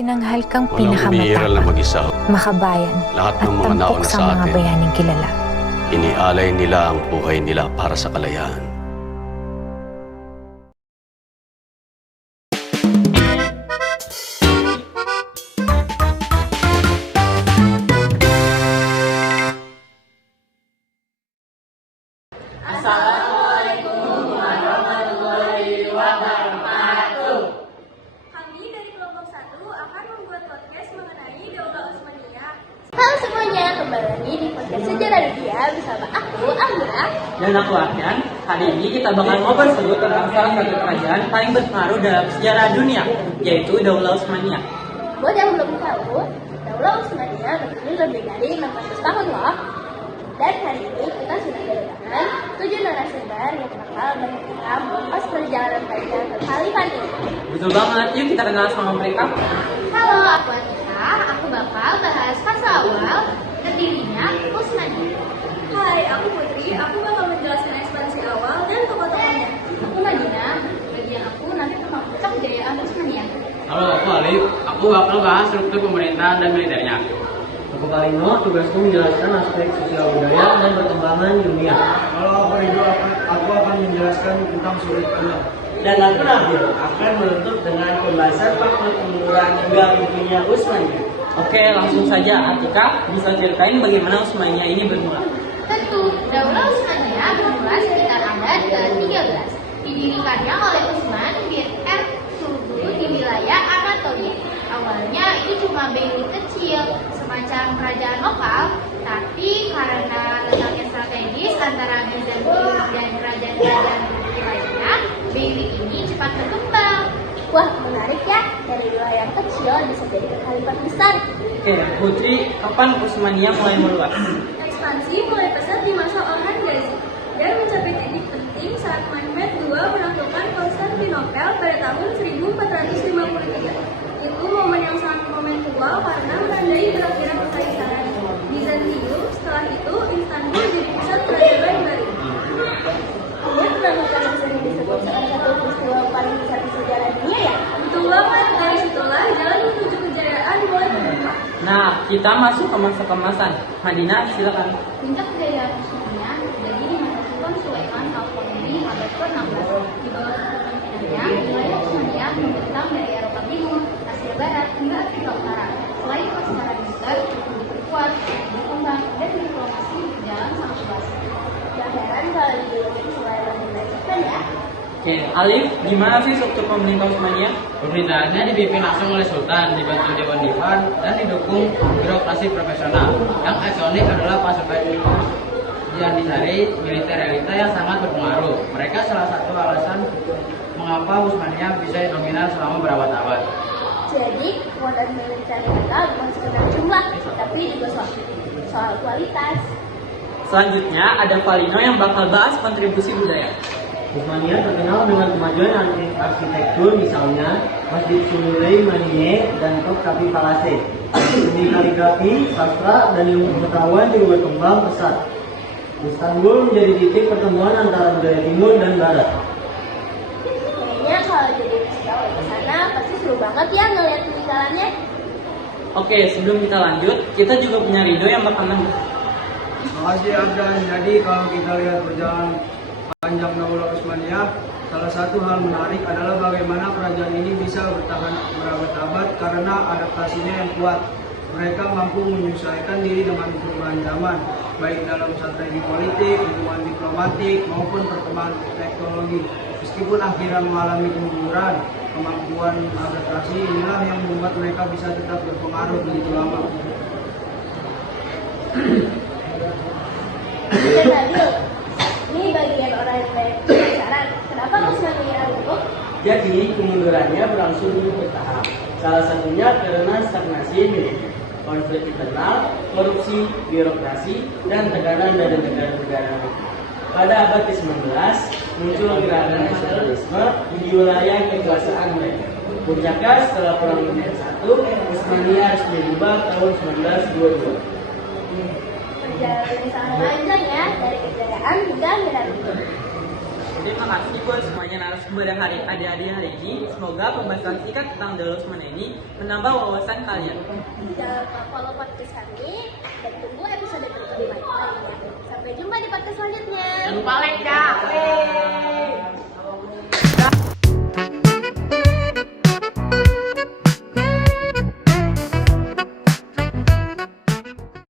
Tinanghal kang Walang umiiral na pinakamatapang, mag-isa. makabayan, Lahat at ng mga tampok nauna sa sa mga atin, bayaning kilala. inialay nila ang buhay nila para sa kalayaan. Kami dari kelompok 1 akan membuat podcast mengenai Daulah Utsmaniyah. Halo semuanya, kembali lagi di podcast Sejarah Dunia bersama aku, Amira. Dan aku Aryan. Hari ini kita bakal ngobrol seru tentang salah satu kerajaan paling berpengaruh dalam sejarah dunia, yaitu Daulah Utsmaniyah. Buat yang belum tahu, Daulah Utsmaniyah berdiri lebih dari 600 tahun loh. Dan hari ini kita sudah kedatangan 7 narasumber yang bakal bantu kita mengupas perjalanan panjang kekhalifahan ini. Betul banget, yuk kita kenal sama mereka. Halo, aku Atika. Aku bakal bahas fase awal berdirinya Utsmaniyah. Hai, aku Putri. Aku bakal menjelaskan ekspansi awal dan tokoh-tokohnya. Aku Madina. Bagian aku nanti tentang puncak kejayaan Utsmaniyah. Halo, aku Alif. Aku bakal bahas struktur pemerintahan dan militernya. Aku Kalino, tugasku menjelaskan aspek sosial budaya dan perkembangan dunia. Kalau aku Ridho, aku akan menjelaskan tentang sudut pandang. Dan aku Nabil akan menutup dengan pembahasan faktor kemunduran hingga berdirinya Utsmaniyah. Oke, langsung saja Atika bisa ceritain bagaimana Utsmaniyah ini bermula. Tentu, Daulah Utsmaniyah bermula sekitar abad ke-13. Didirikannya oleh Utsman bin Ertugrul di wilayah Anatolia. Awalnya itu cuma beylik kecil, semacam kerajaan lokal, tapi karena letaknya strategis antara Bizantium dan kerajaan-kerajaan lainnya, beylik ini cepat berkembang. Wah, menarik ya, dari wilayah yang kecil bisa jadi kekhalifat besar. Oke, Putri, kapan Utsmaniyah mulai meluas? Ekspansi mulai pesat di masa Orhan Gazi dan mencapai titik penting saat Mehmed II menaklukkan Konstantinopel pada tahun 1453. Itu momen yang sangat momentual karena menandai berakhirnya kekaisaran Bizantium. Setelah itu, Istanbul jadi pusat peradaban baru. Dia pernah mencapai sering disebut salah satu peristiwa paling besar di sejarah dunia ya? Betul banget, dari situlah jalan menuju kejayaan mulai terbuka. Nah, kita masuk ke masa kemasan. Madina, silakan. Puncak kejayaan Utsmaniyah terjadi di masa Sultan Sulaiman Al-Qahtani abad ke-16. Di bawah kepemimpinannya, wilayah Utsmaniyah membentang dari Eropa Timur, Asia Barat, hingga Afrika Utara. Selain itu, secara militer cukup diperkuat, berkembang, dan diplomasi berjalan sangat luas. Gak heran kalau ideologi Sulaiman dilanjutkan ya. Oke, Alif, gimana sih struktur pemerintah Utsmaniyah? Pemerintahannya dipimpin langsung oleh Sultan, dibantu Dewan Divan, dan didukung birokrasi profesional. Yang ikonik adalah pasukan Janissary, militer elita yang sangat berpengaruh. Mereka salah satu alasan mengapa Utsmaniyah bisa dominan selama berabad-abad. Jadi, kekuatan militer kita bukan sekedar jumlah, tapi juga soal kualitas. Selanjutnya, ada Valino yang bakal bahas kontribusi budaya. Utsmaniyah terkenal dengan kemajuan arsitektur, misalnya Masjid Sulaimaniye dan Top Kapi Palase. Seni kaligrafi, sastra, dan ilmu pengetahuan juga berkembang pesat. Istanbul menjadi titik pertemuan antara budaya timur dan barat. Kayaknya kalau jadi wisatawan ke sana pasti seru banget ya ngeliat peninggalannya. Oke, sebelum kita lanjut, kita juga punya Ridho yang bakal Makasih Abdan. Jadi kalau kita lihat perjalanan panjang Daulah Utsmaniyah, salah satu hal menarik adalah bagaimana kerajaan ini bisa bertahan berabad-abad karena adaptasinya yang kuat. Mereka mampu menyesuaikan diri dengan perubahan zaman, baik dalam strategi politik, hubungan diplomatik, maupun perkembangan teknologi. Meskipun akhirnya mengalami kemunduran, kemampuan adaptasi inilah yang membuat mereka bisa tetap berpengaruh begitu lama. Dan Nabil, ini bagian orang yang banyak penasaran. Kenapa Utsmaniyah runtuh? Jadi, kemundurannya berlangsung bertahap. Salah satunya karena stagnasi militer, konflik internal, korupsi, birokrasi, dan tekanan dari negara-negara. Pada abad ke-19, muncul gerakan nasionalisme di wilayah kekuasaan mereka. Puncaknya setelah Perang Dunia I, Utsmaniyah resmi dibubar tahun 1922. Perjalanan yang sangat panjang ya, dari kejayaan hingga mirip. Terima kasih buat semuanya narasumber yang adik-adik hari ini. Semoga pembahasan singkat tentang Daul Usman ini menambah wawasan kalian. Jangan lupa follow podcast kami dan tunggu episode berikutnya. Sampai jumpa di podcast selanjutnya. Jangan lupa like ya.